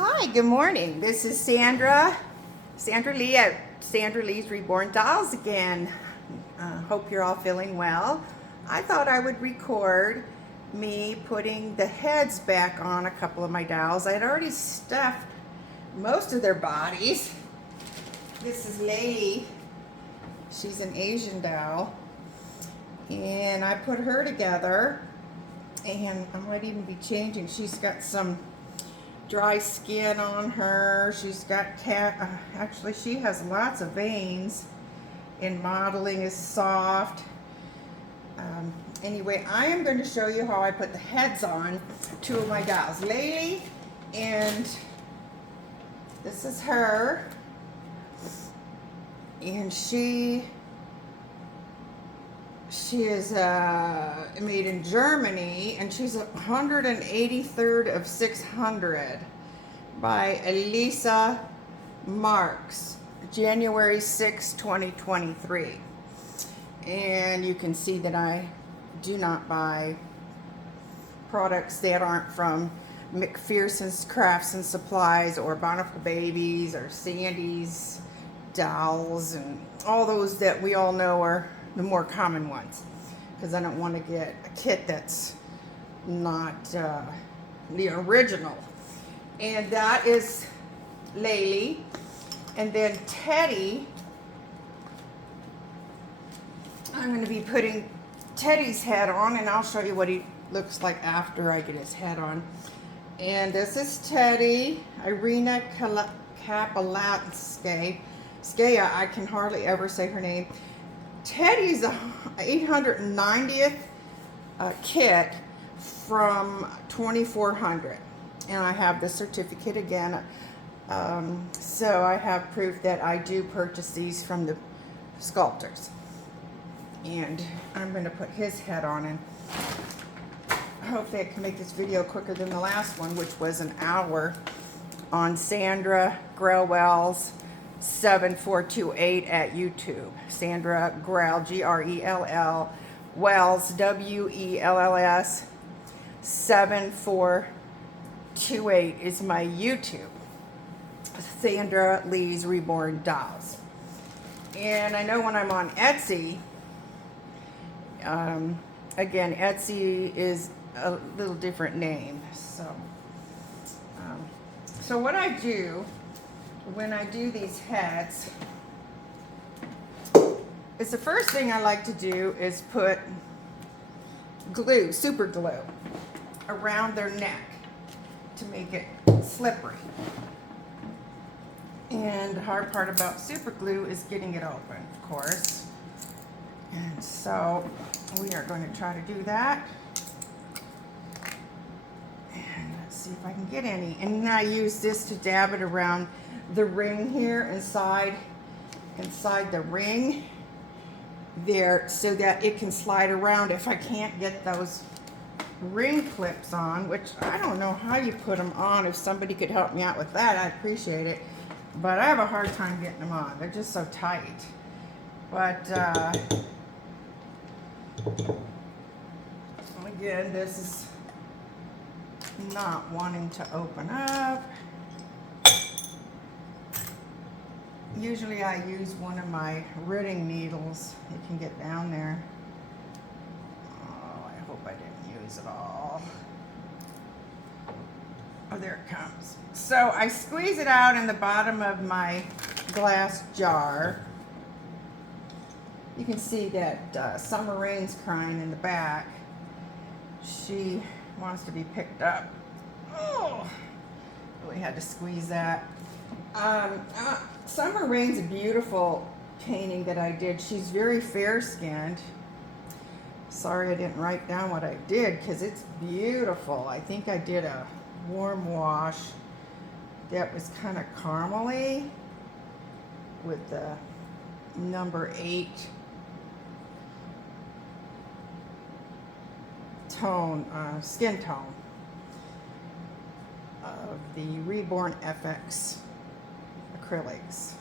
Hi, good morning. This is Sandra Lee at Sandra Lee's Reborn Dolls again. Hope you're all feeling well. I thought I would record me putting the heads back on a couple of my dolls. I had already stuffed most of their bodies. This is Lali. She's an Asian doll. And I put her together, and I might even be changing. She's got some dry skin on her. She's got actually she has lots of veins, and modeling is soft. Anyway, I am going to show you how I put the heads on two of my dolls, Lali, and this is her, and she is made in Germany, and she's 183rd of 600 by Elisa, Marx, January 6, 2023. And you can see that I do not buy products that aren't from McPherson's Crafts and Supplies or Bountiful Babies or Sandy's Dolls and all those that we all know are the more common ones, because I don't want to get a kit that's not the original. And that is Lali. And then Teddy, I'm going to be putting Teddy's head on, and I'll show you what he looks like after I get his head on. And this is Teddy, Irina Kapelatskaya. I can hardly ever say her name. Teddy's a 890th kit from 2400, and I have the certificate again, so I have proof that I do purchase these from the sculptors. And I'm going to put his head on, and hopefully I can make this video quicker than the last one, which was an hour, on Sandra Grellwell's 7428 at YouTube. Sandra Grell, Grell, Wells, Wells, 7428 is my YouTube. Sandra Lee's Reborn Dolls. And I know when I'm on Etsy, again, Etsy is a little different name. So what I do when I do these heads is, the first thing I like to do is put glue, super glue, around their neck to make it slippery. And the hard part about super glue is getting it open, of course. And so we are going to try to do that. And let's see if I can get any. And then I use this to dab it around the ring here, inside the ring there, so that it can slide around if I can't get those ring clips on, which I don't know how you put them on. If somebody could help me out with that, I'd appreciate it, but I have a hard time getting them on. They're just so tight. But again, this is not wanting to open up. Usually I use one of my ridding needles. It can get down there. Oh, I hope I didn't use it all. Oh, there it comes. So I squeeze it out in the bottom of my glass jar. You can see that Summer Rain's crying in the back. She wants to be picked up. Oh, really had to squeeze that. Summer Rain's a beautiful painting that I did. She's very fair-skinned. Sorry I didn't write down what I did, because it's beautiful. I think I did a warm wash that was kind of caramely with the number 8 tone, skin tone of the Reborn FX acrylics.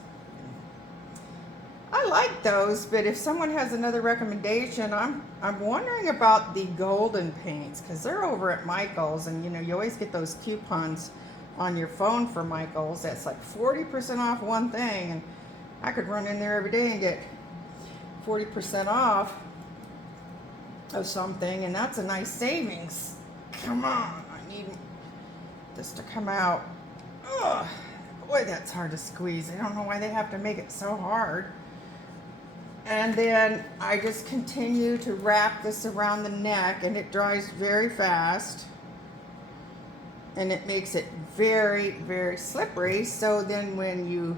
I like those, but if someone has another recommendation, I'm wondering about the golden paints, because they're over at Michael's, and you know, you always get those coupons on your phone for Michael's that's like 40% off one thing, and I could run in there every day and get 40% off of something, and that's a nice savings. Come on, I need this to come out. Ugh, boy, that's hard to squeeze. I don't know why they have to make it so hard. And then I just continue to wrap this around the neck, and it dries very fast. And it makes it very, very slippery. So then when you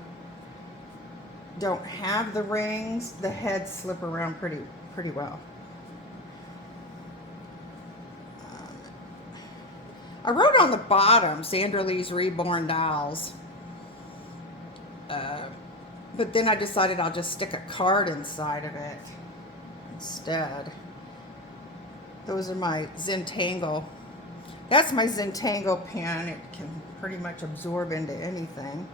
don't have the rings, the heads slip around pretty well. I wrote on the bottom, Sandra Lee's Reborn Dolls. But then I decided I'll just stick a card inside of it instead. Those are my Zentangle. That's my Zentangle pen. It can pretty much absorb into anything.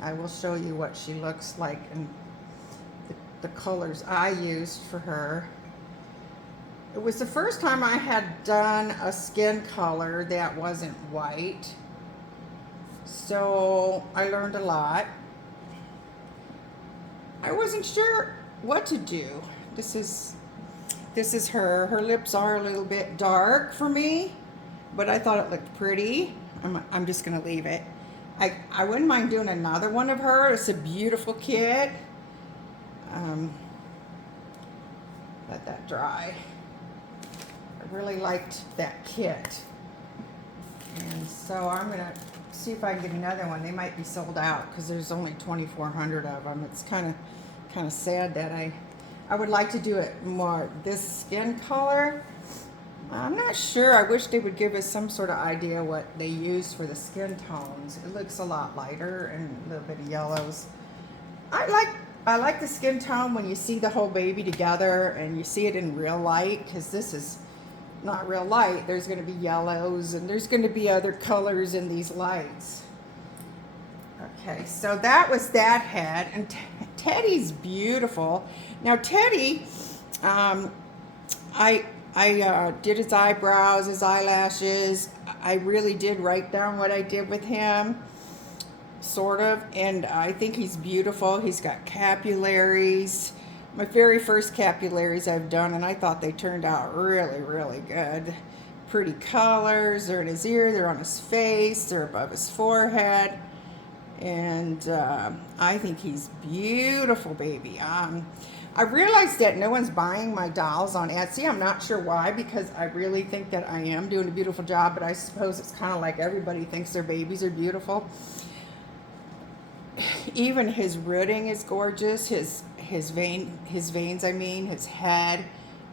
I will show you what she looks like and the colors I used for her. It was the first time I had done a skin color that wasn't white. So I learned a lot. I wasn't sure what to do. This is her. Her lips are a little bit dark for me, but I thought it looked pretty. I'm just gonna leave it. I wouldn't mind doing another one of her. It's a beautiful kit. Let that dry. I really liked that kit. And so I'm gonna see if I can get another one. They might be sold out because there's only 2,400 of them. It's kind of sad that I would like to do it more this skin color. I'm not sure. I wish they would give us some sort of idea what they use for the skin tones. It looks a lot lighter and a little bit of yellows. I like the skin tone when you see the whole baby together and you see it in real light, because this is not real light. There's going to be yellows and there's going to be other colors in these lights. Okay, so that was that head, and Teddy's beautiful. Now Teddy, I did his eyebrows, his eyelashes. I really did write down what I did with him, sort of, and I think he's beautiful. He's got capillaries. My very first capillaries I've done, and I thought they turned out really, really good. Pretty colors. They're in his ear, they're on his face, they're above his forehead, and I think he's beautiful, baby. I realized that no one's buying my dolls on Etsy. I'm not sure why, because I really think that I am doing a beautiful job, but I suppose it's kind of like everybody thinks their babies are beautiful. Even his rooting is gorgeous. His veins, I mean, his head.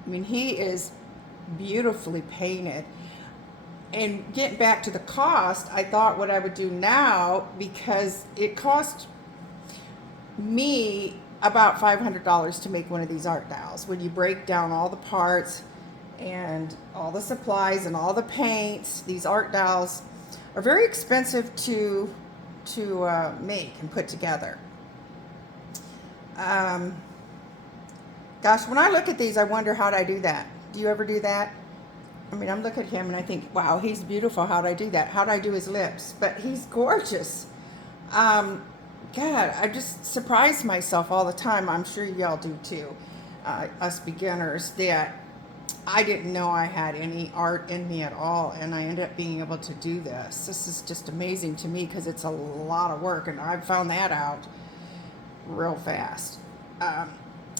I mean, he is beautifully painted. And getting back to the cost, I thought what I would do now, because it cost me about $500 to make one of these art dolls. When you break down all the parts and all the supplies and all the paints, these art dolls are very expensive to make and put together. Gosh, when I look at these, I wonder how'd I do that. Do you ever do that? I mean, I'm looking at him and I think, wow, he's beautiful. How'd I do that? How'd I do his lips? But he's gorgeous. God, I just surprise myself all the time. I'm sure y'all do too, us beginners, that I didn't know I had any art in me at all, and I ended up being able to do this. This is just amazing to me because it's a lot of work, and I found that out real fast.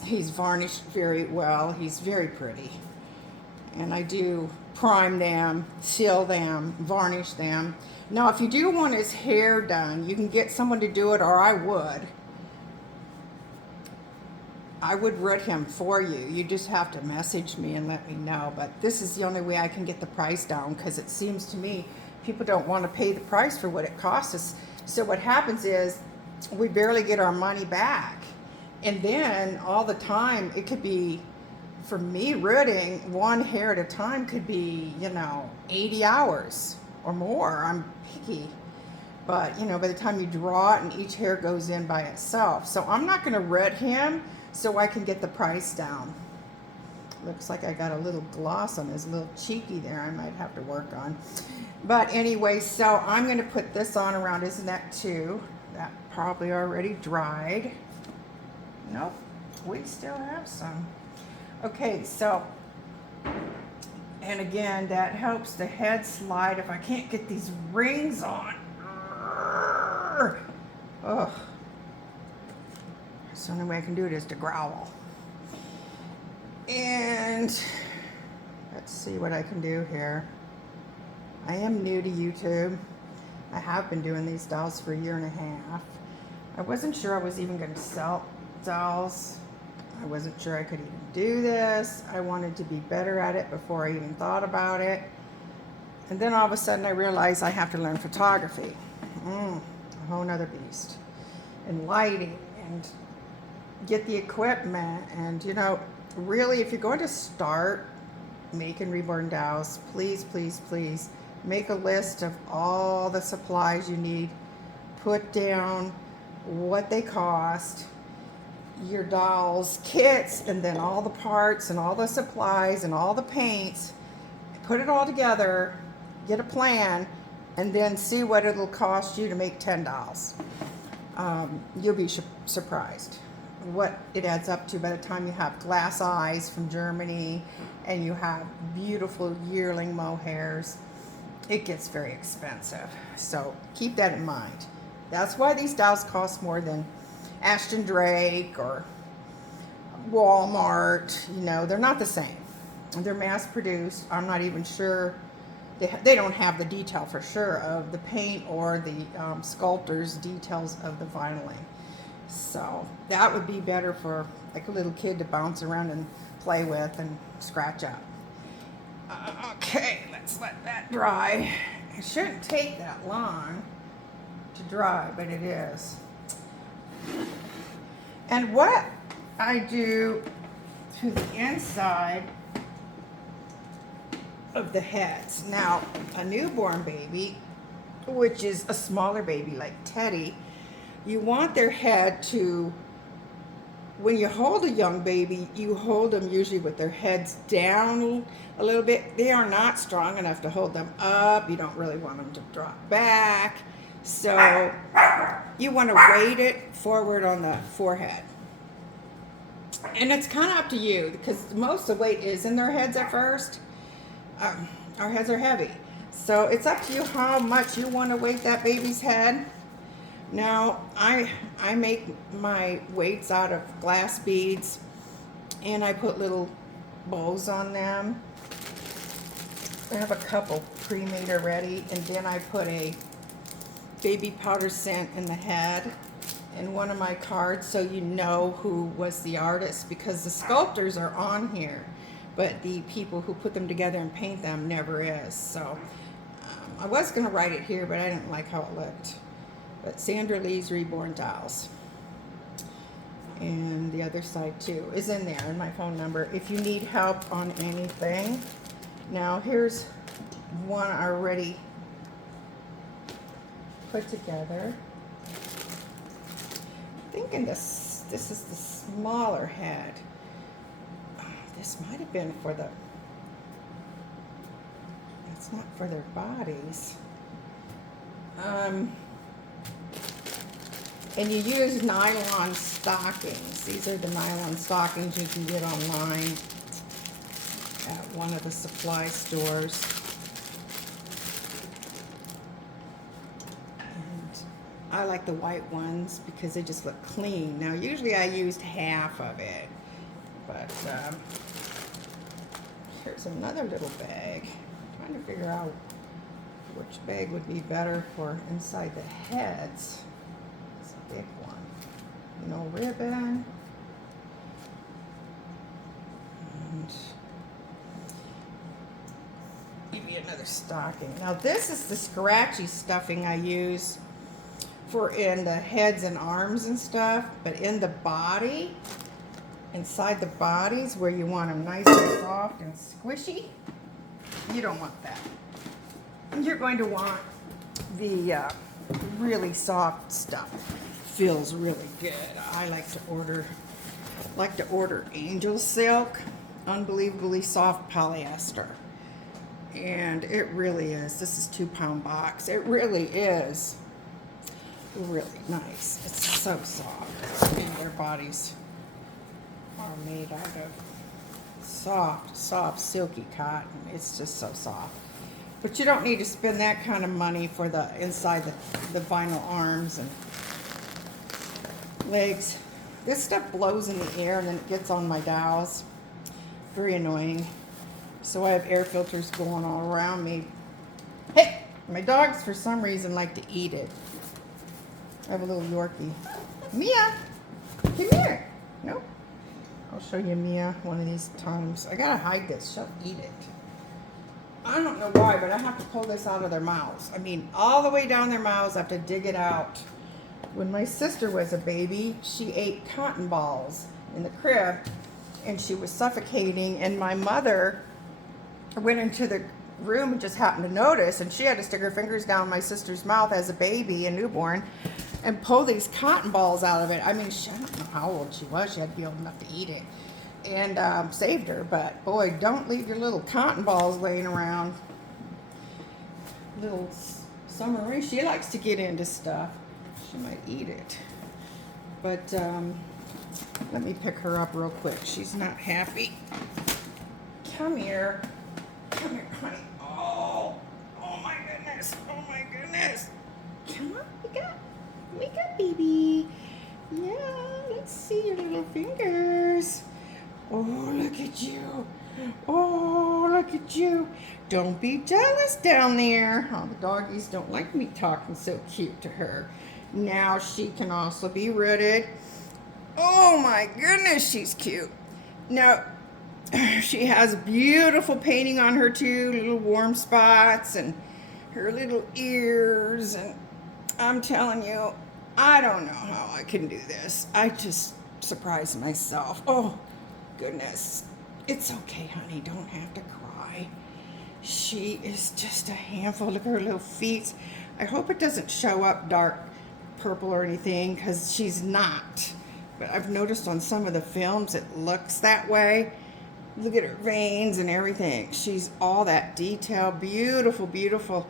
He's varnished very well. He's very pretty. And I do prime them, seal them, varnish them. Now, if you do want his hair done, you can get someone to do it, or I would rid him for you. You just have to message me and let me know. But this is the only way I can get the price down, because it seems to me people don't want to pay the price for what it costs us. So what happens is we barely get our money back. And then all the time, it could be, for me, ridding one hair at a time could be, 80 hours or more. I'm picky. But, by the time you draw it and each hair goes in by itself. So I'm not going to rid him so I can get the price down. Looks like I got a little gloss on his little cheeky there. I might have to work on. But anyway, so I'm going to put this on around his neck too. That probably already dried. Nope, we still have some. Okay, so, and again, that helps the head slide if I can't get these rings on. Ugh. So the only way I can do it is to growl. And let's see what I can do here. I am new to YouTube. I have been doing these dolls for a year and a half. I wasn't sure I was even going to sell dolls. I wasn't sure I could even do this. I wanted to be better at it before I even thought about it. And then all of a sudden I realized I have to learn photography. A whole nother beast. And lighting and get the equipment. And you know, really, if you're going to start making reborn dolls, please, please, please make a list of all the supplies you need. Put down what they cost, your dolls, kits, and then all the parts and all the supplies and all the paints. Put it all together, get a plan, and then see what it'll cost you to make 10 dolls. You'll be surprised what it adds up to by the time you have glass eyes from Germany and you have beautiful yearling mohairs. It gets very expensive. So keep that in mind. That's why these dolls cost more than Ashton Drake or Walmart. You know, they're not the same. They're mass produced. I'm not even sure. They don't have the detail for sure of the paint or the sculptor's details of the vinyling. So that would be better for like a little kid to bounce around and play with and scratch up. Okay, let's let that dry. It shouldn't take that long to dry, but it is. And what I do to the inside of the heads. Now, a newborn baby, which is a smaller baby like Teddy, you want their head to, when you hold a young baby, you hold them usually with their heads down a little bit. They are not strong enough to hold them up. You don't really want them to drop back. So you want to weight it forward on the forehead. And it's kind of up to you because most of the weight is in their heads at first. Our heads are heavy. So it's up to you how much you want to weight that baby's head. Now, I make my weights out of glass beads, and I put little bows on them. I have a couple pre-made already, and then I put a baby powder scent in the head in one of my cards so you know who was the artist, because the sculptors are on here, but the people who put them together and paint them never is. So I was going to write it here, but I didn't like how it looked. But Sandra Lee's Reborn Dolls. And the other side too is in there, and my phone number if you need help on anything. Now here's one already put together. I'm thinking this is the smaller head. This might have been for the, it's not for their bodies. And you use nylon stockings. These are the nylon stockings you can get online at one of the supply stores. And I like the white ones because they just look clean. Now, usually I used half of it, but here's another little bag. I'm trying to figure out which bag would be better for inside the heads. It's a big one. No ribbon. And maybe another stocking. Now this is the scratchy stuffing I use for in the heads and arms and stuff, but in the body, inside the bodies where you want them nice and soft and squishy, you don't want that. You're going to want the really soft stuff. Feels really good. I like to order Angel Silk. unbelievably soft polyester. And it really is. This is 2-pound box. It really is really nice. It's so soft. And their bodies are made out of soft, silky cotton. It's just so soft. But you don't need to spend that kind of money for the inside the vinyl arms and legs. This stuff blows in the air and then it gets on my dowels. Very annoying. So I have air filters going all around me. Hey, my dogs for some reason like to eat it. I have a little Yorkie. Mia, come here. Nope. I'll show you Mia one of these times. I gotta hide this. She'll eat it. I don't know why, but I have to pull this out of their mouths. I mean, all the way down their mouths. I have to dig it out. When my sister was a baby, she ate cotton balls in the crib, and she was suffocating. And my mother went into the room and just happened to notice, and she had to stick her fingers down my sister's mouth as a baby, a newborn, and pull these cotton balls out of it. I mean, I don't know how old she was. She had to be old enough to eat it. And saved her. But, boy, don't leave your little cotton balls laying around. Little Summer Rain, she likes to get into stuff. She might eat it. But let me pick her up real quick. She's not happy. Come here. Come here, honey. Oh my goodness. Oh, my goodness. Come on, wake up, baby. Yeah, let's see your little fingers. Oh, look at you. Oh, look at you. Don't be jealous down there. Oh, the doggies don't like me talking so cute to her. Now she can also be rooted. Oh, my goodness, she's cute. Now, she has beautiful painting on her, too. Little warm spots and her little ears. And I'm telling you, I don't know how I can do this. I just surprise myself. Oh, goodness. It's okay, honey. Don't have to cry. She is just a handful. Look at her little feet. I hope it doesn't show up dark purple or anything, because she's not. But I've noticed on some of the films it looks that way. Look at her veins and everything. She's all that detail. Beautiful, beautiful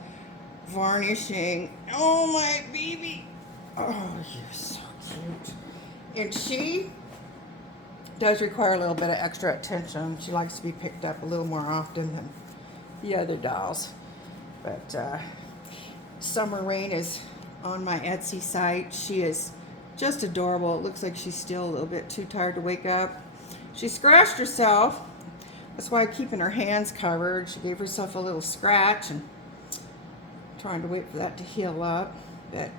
varnishing. Oh, my baby. Oh, you're so cute. And she does require a little bit of extra attention. She likes to be picked up a little more often than the other dolls. But Summer Rain is on my Etsy site. She is just adorable. It looks like she's still a little bit too tired to wake up. She scratched herself. That's why I'm keeping her hands covered. She gave herself a little scratch and trying to wait for that to heal up. But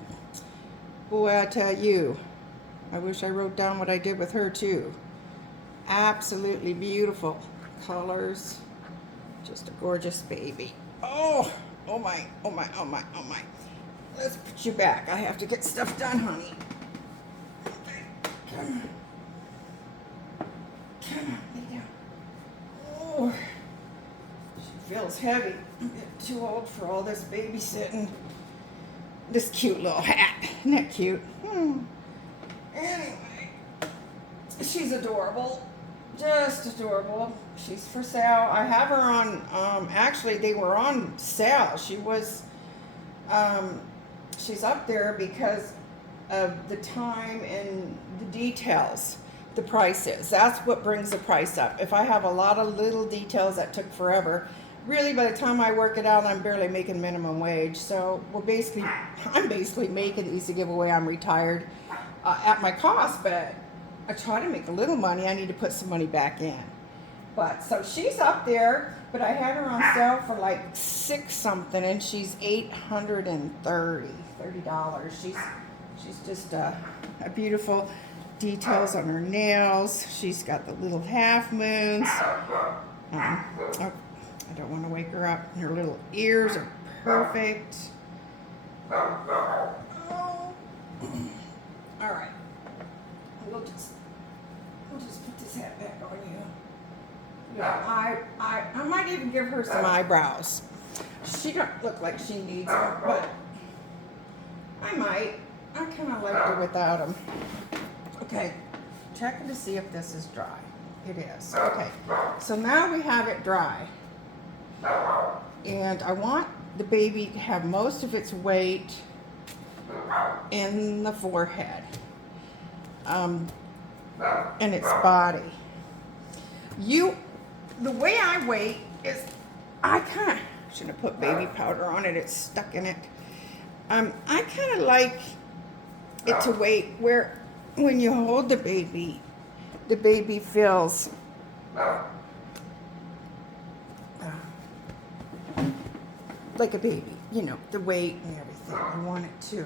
boy, I tell you, I wish I wrote down what I did with her too. Absolutely beautiful colors. Just a gorgeous baby. Oh my. Let's put you back. I have to get stuff done, honey. Okay, come on. Come on, lay down. Oh, she feels heavy. I'm getting too old for all this babysitting. This cute little hat. Isn't that cute? Anyway, she's adorable. Just adorable. She's for sale. I have her on, actually they were on sale. She was, she's up there because of the time and the details, the prices. That's what brings the price up. If I have a lot of little details that took forever, really by the time I work it out, I'm barely making minimum wage. So I'm basically making these to give away. I'm retired at my cost, but I try to make a little money. I need to put some money back in. But so she's up there, but I had her on sale for like 6 something, and she's $830. She's just a beautiful details on her nails. She's got the little half moons. I don't want to wake her up. Her little ears are perfect. Oh. All right. We'll just put this hat back on you. Yeah, I might even give her some eyebrows. She don't look like she needs them, but I might. I kind of like her without them. Okay, checking to see if this is dry. It is. Okay. So now we have it dry. And I want the baby to have most of its weight in the forehead. And its body. The way I wait is, I kind of should have put baby powder on it. It's stuck in it. I kind of like it to wait where when you hold the baby feels like a baby. You know, the weight and everything. You want it to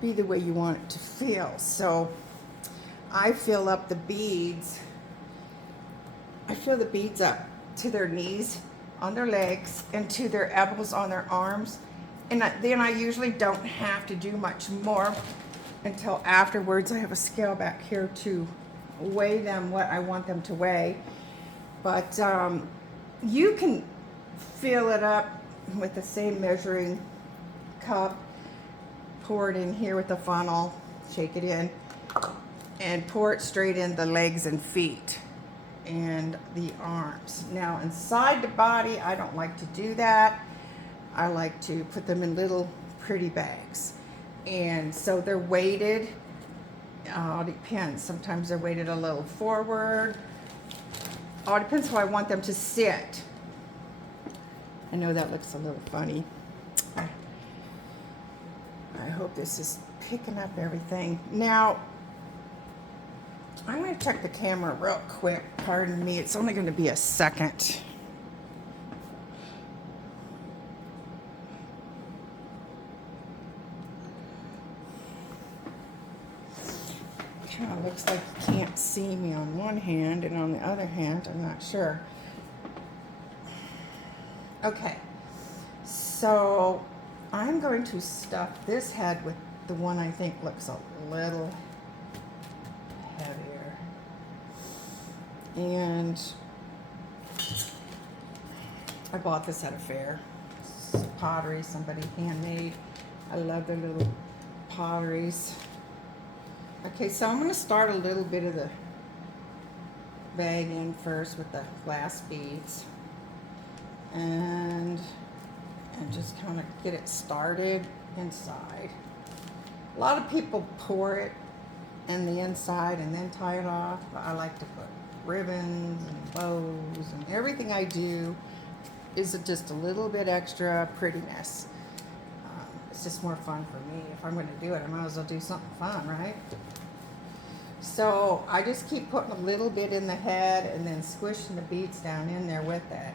be the way you want it to feel. So I fill up the beads. I fill the beads up to their knees, on their legs, and to their elbows on their arms. And then I usually don't have to do much more until afterwards. I have a scale back here to weigh them what I want them to weigh. But you can fill it up with the same measuring cup. Pour it in here with the funnel, shake it in, and pour it straight in the legs and feet and the arms. Now inside the body, I don't like to do that. I like to put them in little pretty bags. And so they're weighted, all depends. Sometimes they're weighted a little forward. All depends how I want them to sit. I know that looks a little funny. I hope this is picking up everything. Now, I'm going to check the camera real quick. Pardon me, it's only going to be a second. Kind of looks like you can't see me on one hand, and on the other hand, I'm not sure. Okay, so I'm going to stuff this head with the one I think looks a little heavier. And I bought this at a fair. It's pottery, somebody handmade. I love their little potteries. Okay, so I'm going to start a little bit of the bag in first with the glass beads. And just kind of get it started inside. A lot of people pour it in the inside and then tie it off. But I like to put ribbons and bows, and everything I do is just a little bit extra prettiness. It's just more fun for me. If I'm going to do it, I might as well do something fun, right? So I just keep putting a little bit in the head and then squishing the beads down in there with it.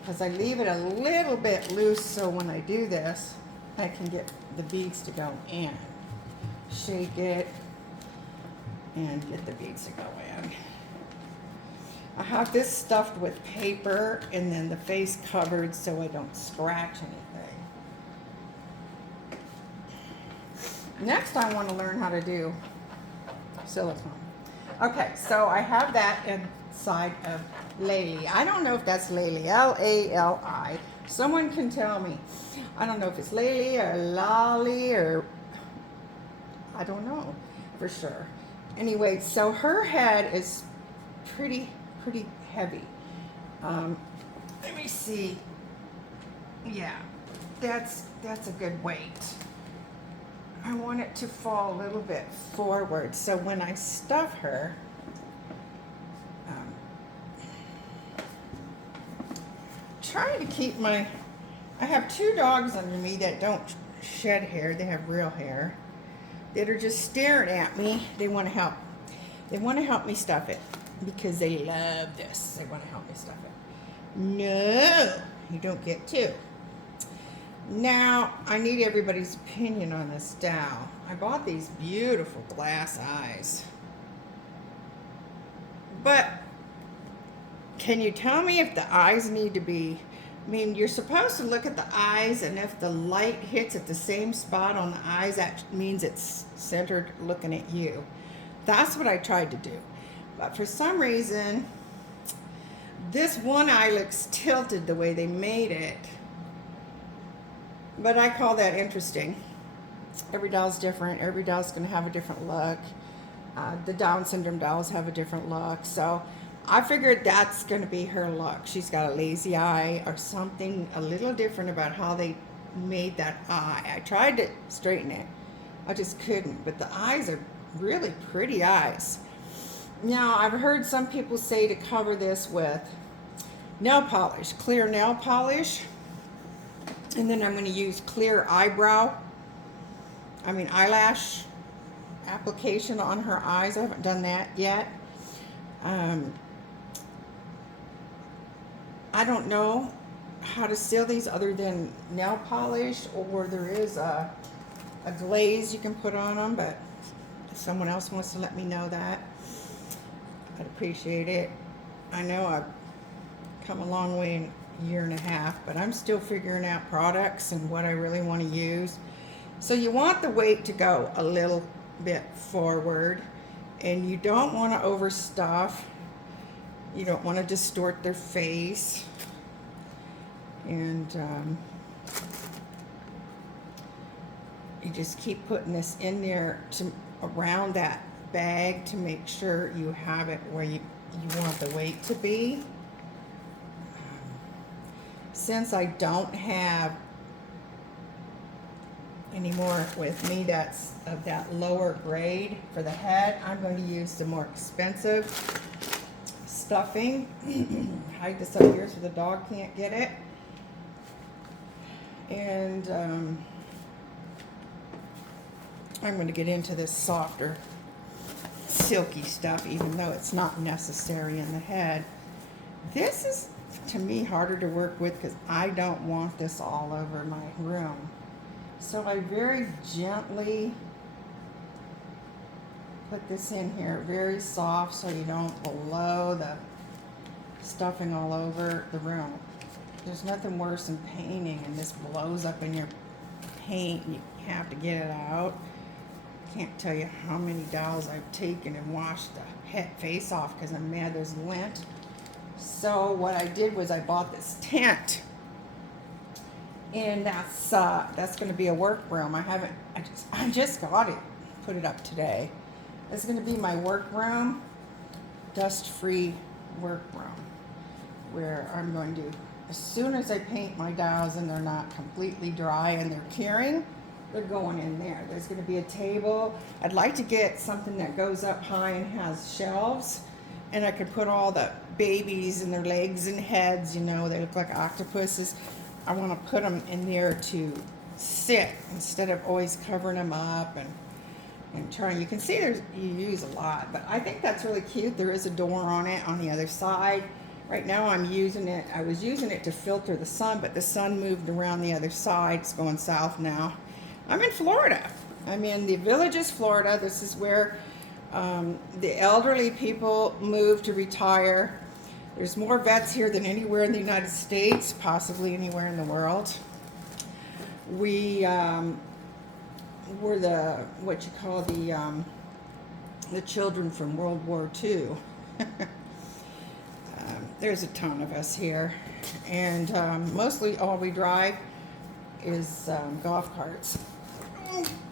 Because I leave it a little bit loose, so when I do this, I can get the beads to go in. Shake it and get the beads to go in. I have this stuffed with paper and then the face covered so I don't scratch anything. Next, I want to learn how to do silicone. Okay, so I have that inside of Lali. I don't know if that's Lali, L-A-L-I. Someone can tell me. I don't know if it's Lali or Lali or I don't know for sure. Anyway, so her head is pretty heavy. Let me see. Yeah, that's a good weight. I want it to fall a little bit forward, so when I stuff her, trying to keep I have 2 dogs under me that don't shed hair. They have real hair that are just staring at me. They want to help. They want to help me stuff it because they love this. They want to help me stuff it. No, you don't get to. Now, I need everybody's opinion on this dowel. I bought these beautiful glass eyes. But can you tell me if the eyes need to be, I mean, you're supposed to look at the eyes, and if the light hits at the same spot on the eyes, that means it's centered looking at you. That's what I tried to do. But for some reason, this one eye looks tilted the way they made it. But I call that interesting. Every doll's different. Every doll's going to have a different look. The Down syndrome dolls have a different look. So I figured that's going to be her look. She's got a lazy eye or something a little different about how they made that eye. I tried to straighten it. I just couldn't. But the eyes are really pretty eyes. Now, I've heard some people say to cover this with nail polish, clear nail polish. And then I'm going to use clear eyelash application on her eyes. I haven't done that yet. I don't know how to seal these other than nail polish, or there is a glaze you can put on them, but if someone else wants to let me know that, I'd appreciate it. I know I've come a long way in a year and a half, but I'm still figuring out products and what I really want to use. So you want the weight to go a little bit forward, and you don't want to overstuff. You don't want to distort their face. And you just keep putting this in there to around that bag to make sure you have it where you want the weight to be. Since I don't have any more with me that's of that lower grade for the head, I'm going to use the more expensive stuffing. Hide this up here so the dog can't get it. And I'm going to get into this softer, silky stuff, even though it's not necessary in the head. This is, to me, harder to work with because I don't want this all over my room. So I very gently put this in here, very soft, so you don't blow the stuffing all over the room. There's nothing worse than painting and this blows up in your paint and you have to get it out. Can't tell you how many dolls I've taken and washed the head face off because I'm mad there's lint. So what I did was I bought this tent, and that's going to be a workroom. I just got it, put it up today. It's going to be my workroom, dust-free workroom, where I'm going to, as soon as I paint my dolls and they're not completely dry and they're curing, they're going in there. There's going to be a table. I'd like to get something that goes up high and has shelves, and I could put all the babies and their legs and heads, you know, they look like octopuses. I want to put them in there to sit instead of always covering them up and trying. You can see you use a lot, but I think that's really cute. There is a door on it on the other side. Right now I was using it to filter the sun, but the sun moved around the other side. It's going south now. I'm in Florida. I'm in the Villages, Florida. This is where the elderly people move to retire. There's more vets here than anywhere in the United States, possibly anywhere in the world. We were what you call the children from World War II. There's a ton of us here, and mostly all we drive is golf carts.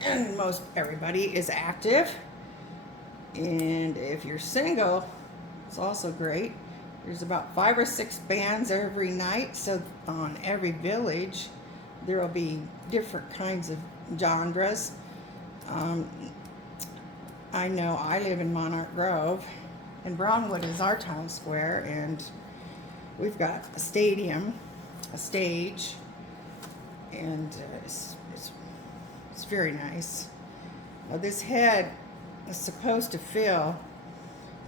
And most everybody is active, and if you're single, it's also great. There's about 5 or 6 bands every night, so on every village there will be different kinds of genres. I know I live in Monarch Grove, and Brownwood is our town square, and we've got a stadium, a stage, and it's very nice. Now this head is supposed to feel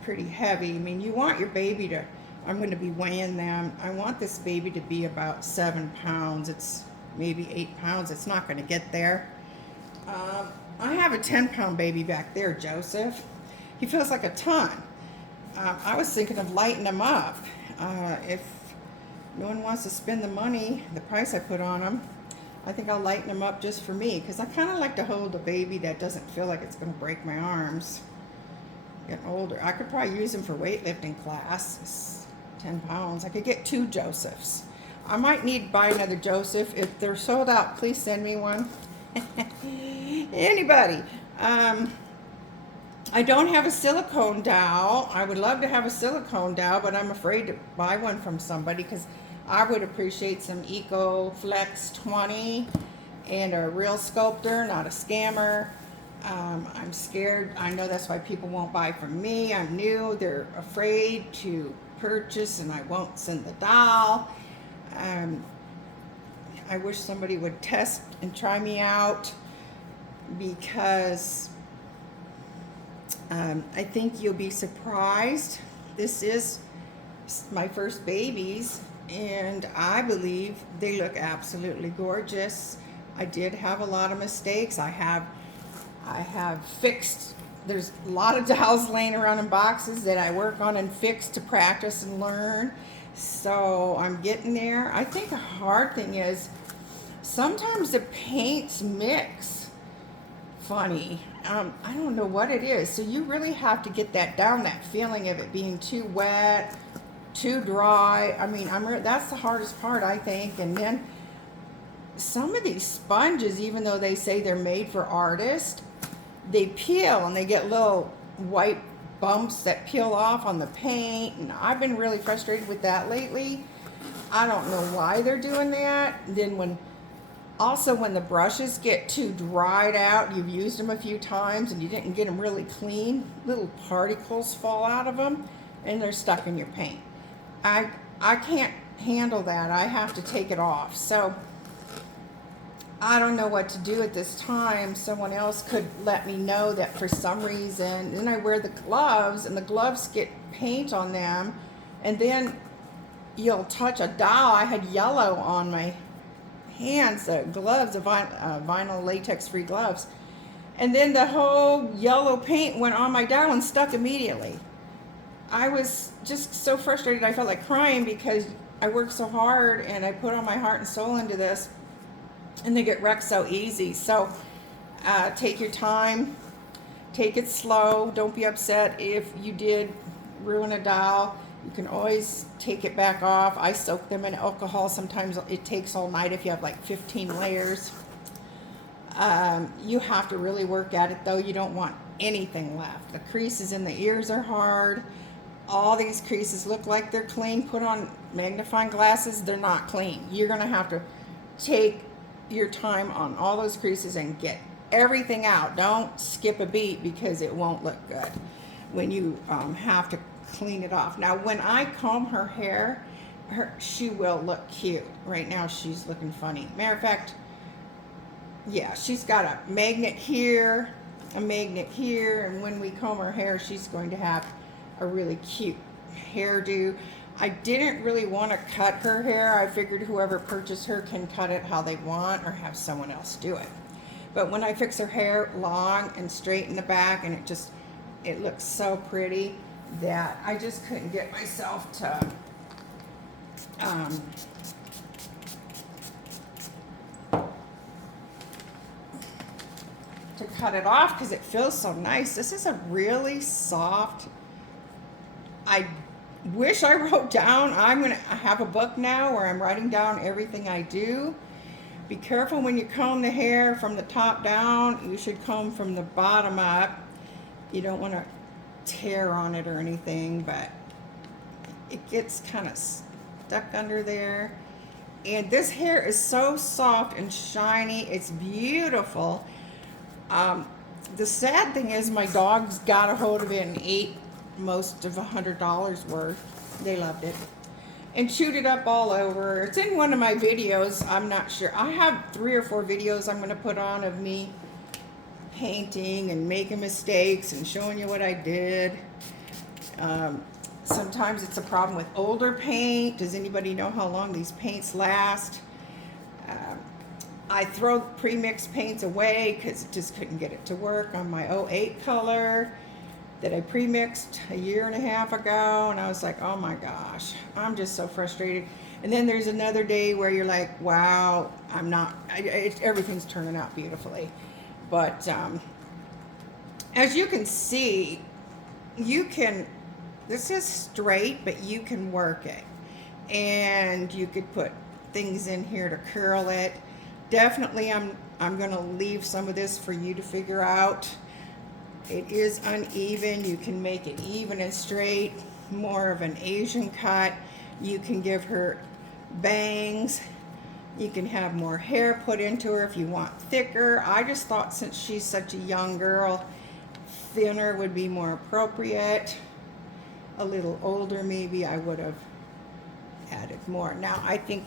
pretty heavy. I mean, you want your baby to, I'm going to be weighing them. I want this baby to be about 7 pounds. It's maybe 8 pounds. It's not going to get there. I have a 10-pound baby back there, Joseph. He feels like a ton. I was thinking of lighting him up. If no one wants to spend the money, the price I put on him, I think I'll lighten him up just for me, because I kind of like to hold a baby that doesn't feel like it's going to break my arms. Getting older. I could probably use him for weightlifting class. It's 10 pounds. I could get 2 Josephs. I might need to buy another Joseph. If they're sold out, please send me one. Anybody. I don't have a silicone dowel. I would love to have a silicone dowel, but I'm afraid to buy one from somebody because I would appreciate some Eco Flex 20 and a real sculptor, not a scammer. I'm scared. I know that's why people won't buy from me. I'm new. They're afraid to purchase, and I won't send the dowel. I wish somebody would test and try me out because I think you'll be surprised. This is my first babies, and I believe they look absolutely gorgeous. I did have a lot of mistakes. I have fixed, there's a lot of dowels laying around in boxes that I work on and fix to practice and learn. So I'm getting there. I think a hard thing is sometimes the paints mix funny. I don't know what it is. So you really have to get that down, that feeling of it being too wet, too dry. I mean, that's the hardest part, I think. And then some of these sponges, even though they say they're made for artists, they peel and they get little white bumps that peel off on the paint. And I've been really frustrated with that lately. I don't know why they're doing that. Then when the brushes get too dried out, you've used them a few times and you didn't get them really clean, little particles fall out of them and they're stuck in your paint. I can't handle that. I have to take it off. So I don't know what to do at this time. Someone else could let me know that for some reason. Then I wear the gloves and the gloves get paint on them, and then you'll touch a dowel. I had yellow on my hands, the gloves, the vinyl latex-free gloves, and then the whole yellow paint went on my dowel and stuck immediately. I was just so frustrated. I felt like crying because I worked so hard and I put all my heart and soul into this, and they get wrecked so easy. So take your time, take it slow. Don't be upset if you did ruin a dowel. You can always take it back off. I soak them in alcohol. Sometimes it takes all night if you have like 15 layers. You have to really work at it though. You don't want anything left. The creases in the ears are hard. All these creases look like they're clean. Put on magnifying glasses, they're not clean. You're gonna have to take your time on all those creases and get everything out. Don't skip a beat because it won't look good when you have to clean it off. Now when I comb her hair, she will look cute. Right now she's looking funny. Matter of fact, yeah, she's got a magnet here, and when we comb her hair, she's going to have a really cute hairdo. I didn't really want to cut her hair. I figured whoever purchased her can cut it how they want or have someone else do it. But when I fix her hair long and straight in the back, and it looks so pretty that I just couldn't get myself to cut it off because it feels so nice. This is a really soft, I wish I wrote down. I have a book now where I'm writing down everything I do. Be careful when you comb the hair from the top down. You should comb from the bottom up. You don't want to tear on it or anything, but it gets kind of stuck under there. And this hair is so soft and shiny. It's beautiful. The sad thing is my dogs got a hold of it and ate most of $100 worth. They loved it and chewed it up all over. It's in one of my videos. I'm not sure. I have 3 or 4 videos I'm going to put on of me painting and making mistakes and showing you what I did. Sometimes it's a problem with older paint. Does anybody know how long these paints last? I throw pre-mixed paints away because it just couldn't get it to work on my '08 color that I pre-mixed a 1.5 years ago, and I was like, oh my gosh, I'm just so frustrated. And then there's another day where you're like, wow, everything's turning out beautifully. But as you can see, this is straight, but you can work it. And you could put things in here to curl it. Definitely I'm gonna leave some of this for you to figure out. It is uneven. You can make it even and straight, more of an Asian cut. You can give her bangs. You can have more hair put into her if you want thicker. I just thought since she's such a young girl, thinner would be more appropriate. A little older maybe I would have added more. Now I think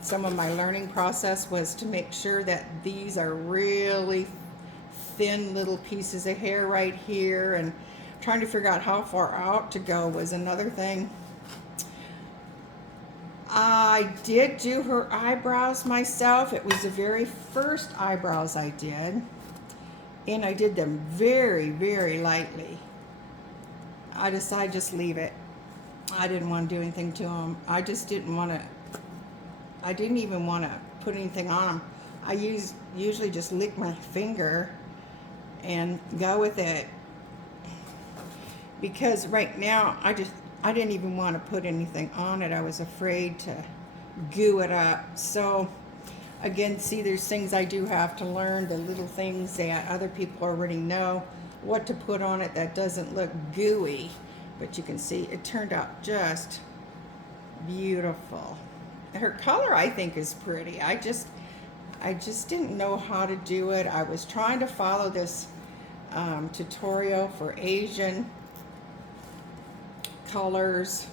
some of my learning process was to make sure that these are really thin little pieces of hair right here, and trying to figure out how far out to go was another thing. I did do her eyebrows myself. It was the very first eyebrows I did, and I did them very, very lightly. I decided just leave it. I didn't want to do anything to them. I just didn't want to, I didn't even want to put anything on them. I usually just lick my finger and go with it, because right now I didn't even want to put anything on it. I was afraid to goo it up. So again, see, there's things I do have to learn, the little things that other people already know what to put on it that doesn't look gooey. But you can see it turned out just beautiful. Her color I think is pretty. I just didn't know how to do it. I was trying to follow this tutorial for Asian colors,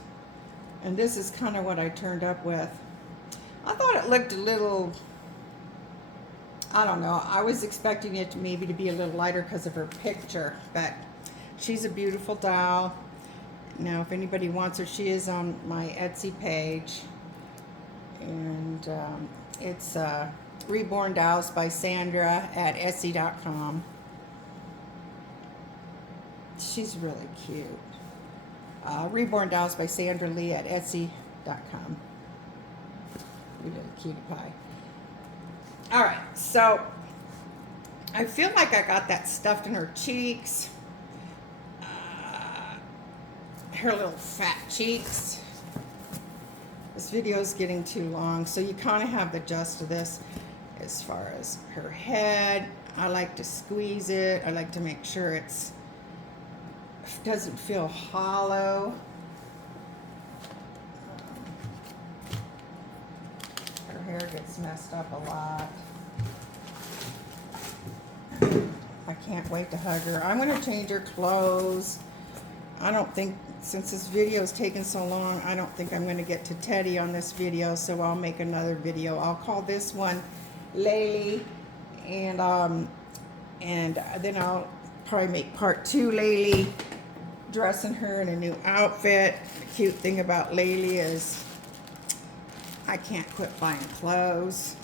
and this is kind of what I turned up with. I thought it looked a little, I don't know, I was expecting it to maybe to be a little lighter because of her picture, but she's a beautiful doll. Now if anybody wants her, she is on my Etsy page, and it's Reborn Dolls by Sandra at Etsy.com. She's really cute. Reborn Dolls by Sandra Lee at Etsy.com. Really cutie pie. Alright, so I feel like I got that stuffed in her cheeks. Her little fat cheeks. This video is getting too long, so you kind of have the gist of this. As far as her head, I like to squeeze it. I like to make sure it's doesn't feel hollow. Her hair gets messed up a lot. I can't wait to hug her. I'm going to change her clothes. I don't think, since this video is taking so long, I don't think I'm going to get to Teddy on this video, so I'll make another video. I'll call this one Lali, and then I'll probably make part 2 Lali, dressing her in a new outfit. The cute thing about Lali is I can't quit buying clothes.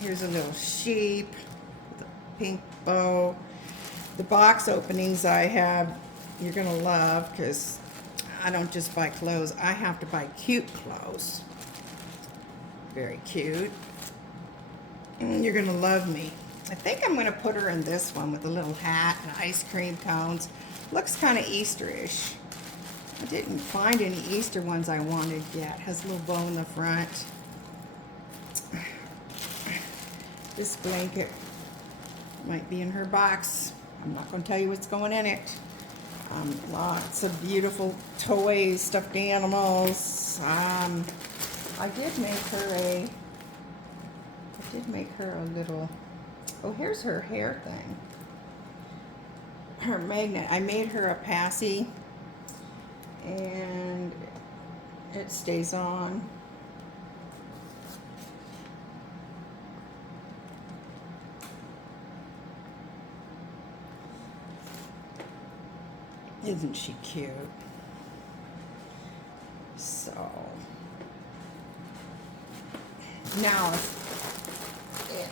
Here's a little sheep with a pink bow. The box openings I have, you're gonna love, because I don't just buy clothes, I have to buy cute clothes. Very cute. And you're gonna love me. I think I'm gonna put her in this one with a little hat and ice cream cones. Looks kind of Easterish. I didn't find any Easter ones I wanted yet. Has a little bow in the front. This blanket might be in her box. I'm not going to tell you what's going in it. Lots of beautiful toys, stuffed animals. I did make her a little, oh, here's her hair thing. Her magnet. I made her a passy, and it stays on. Isn't she cute? So now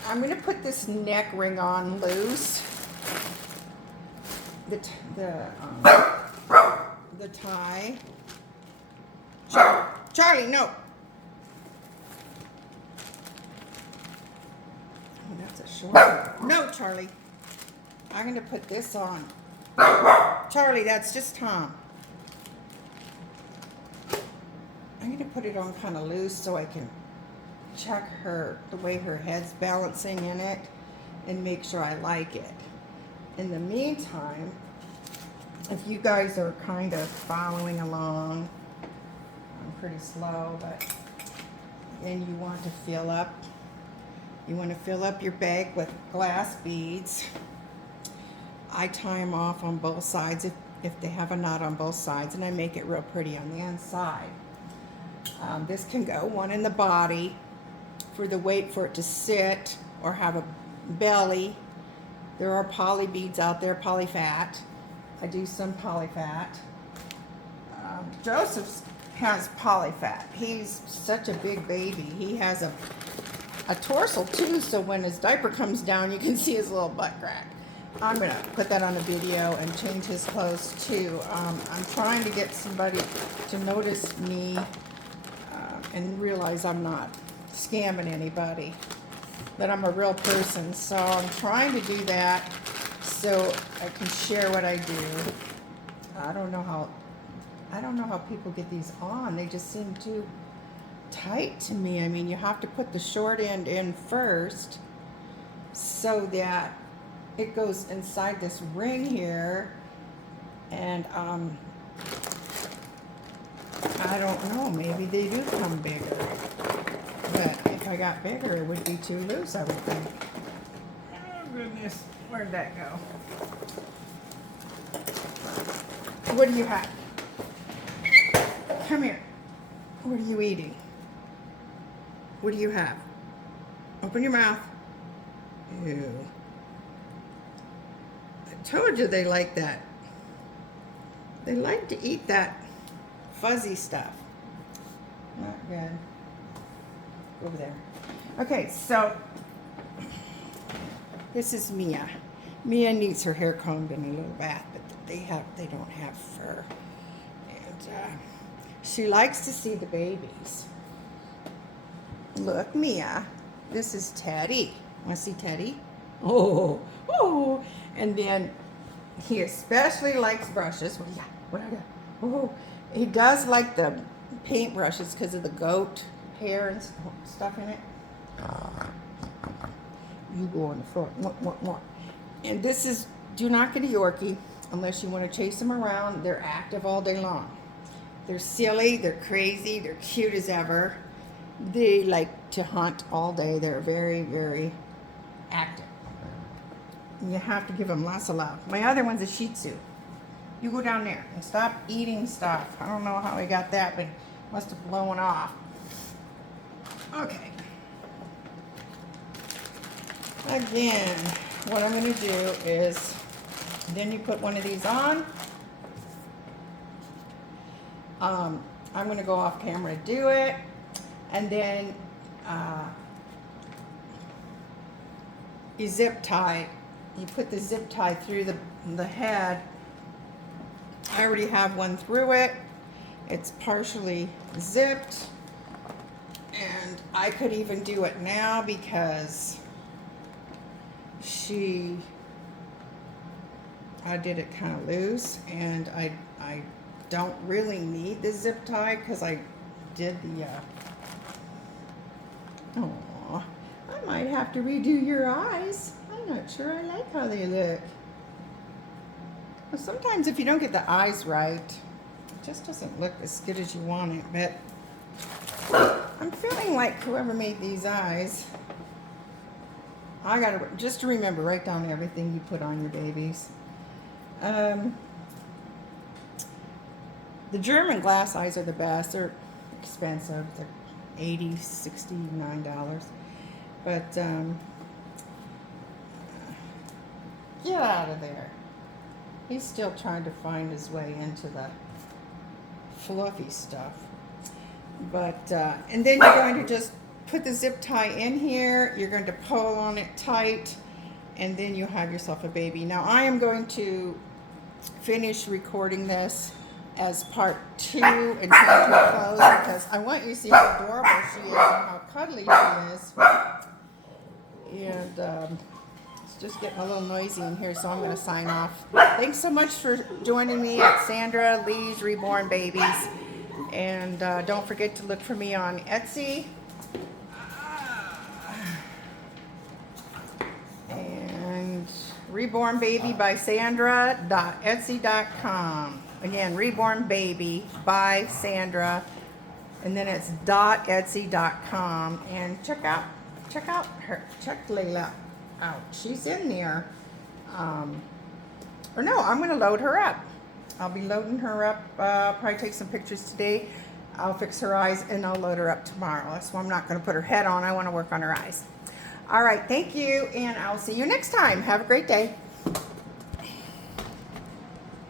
I'm going to put this neck ring on loose. The tie. Charlie, no. Oh, that's a short one. No, Charlie. I'm going to put this on. Charlie, that's just Tom. I'm going to put it on kind of loose so I can check the way her head's balancing in it, and make sure I like it. in the meantime, if you guys are kind of following along, I'm pretty slow, but then you want to fill up. You want to fill up your bag with glass beads. I tie them off on both sides if they have a knot on both sides, and I make it real pretty on the inside. This can go one in the body for the weight for it to sit, or have a belly. There are poly beads out there, polyfat. I do some polyfat. Joseph has polyfat. He's such a big baby. He has a torso too, so when his diaper comes down, you can see his little butt crack. I'm gonna put that on a video and change his clothes too. I'm trying to get somebody to notice me and realize I'm not scamming anybody, that I'm a real person. So I'm trying to do that so I can share what I do. I don't know how people get these on. They just seem too tight to me. I mean, you have to put the short end in first so that it goes inside this ring here, and I don't know, maybe they do come bigger, but if I got bigger it would be too loose, I would think. Oh goodness, where'd that go? What do you have? Come here. What are you eating? What do you have? Open your mouth. Ew. I told you they like that. They like to eat that fuzzy stuff. Not good. Over there. Okay, so this is Mia. Mia needs her hair combed in a little bath, but they don't have fur. And she likes to see the babies. Look, Mia, this is Teddy. Want to see Teddy? Oh, oh. And then he especially likes brushes. What do you got? What do I got? Oh, he does like the paint brushes because of the goat hair and stuff in it. You go on the floor. More. And this is, do not get a Yorkie unless you want to chase them around. They're active all day long. They're silly, they're crazy, they're cute as ever. They like to hunt all day. They're very, very active. And you have to give them lots of love. My other one's a Shih Tzu. You go down there and stop eating stuff. I don't know how he got that, but it must have blown off. Okay. Again, what I'm going to do is, then you put one of these on. I'm going to go off camera to do it. And then you zip tie. You put the zip tie through the head. I already have one through it. It's partially zipped. And I could even do it now because I did it kind of loose, and I don't really need the zip tie because I did the Aww, I might have to redo your eyes. I'm not sure I like how they look. Well, sometimes if you don't get the eyes right, it just doesn't look as good as you want it. But I'm feeling like whoever made these eyes, I gotta, just to remember, write down everything you put on your babies. The German glass eyes are the best. They're expensive. They're $80, $69. But get out of there. He's still trying to find his way into the fluffy stuff. But and then you're going to just put the zip tie in here. You're going to pull on it tight, and then you have yourself a baby. Now I am going to finish recording this as part 2 and change her clothes because I want you to see how adorable she is and how cuddly she is. And it's just getting a little noisy in here, so I'm going to sign off. Thanks so much for joining me at Sandra Lee's Reborn Babies. And don't forget to look for me on Etsy. And Reborn Baby by Sandra.etsy.com. Again, Reborn Baby by Sandra. And then it's .etsy.com. And check out Layla out. She's in there. Or no, I'm going to load her up. I'll be loading her up. Probably take some pictures today. I'll fix her eyes and I'll load her up tomorrow. That's why I'm not going to put her head on. I want to work on her eyes. All right, thank you, and I'll see you next time. Have a great day.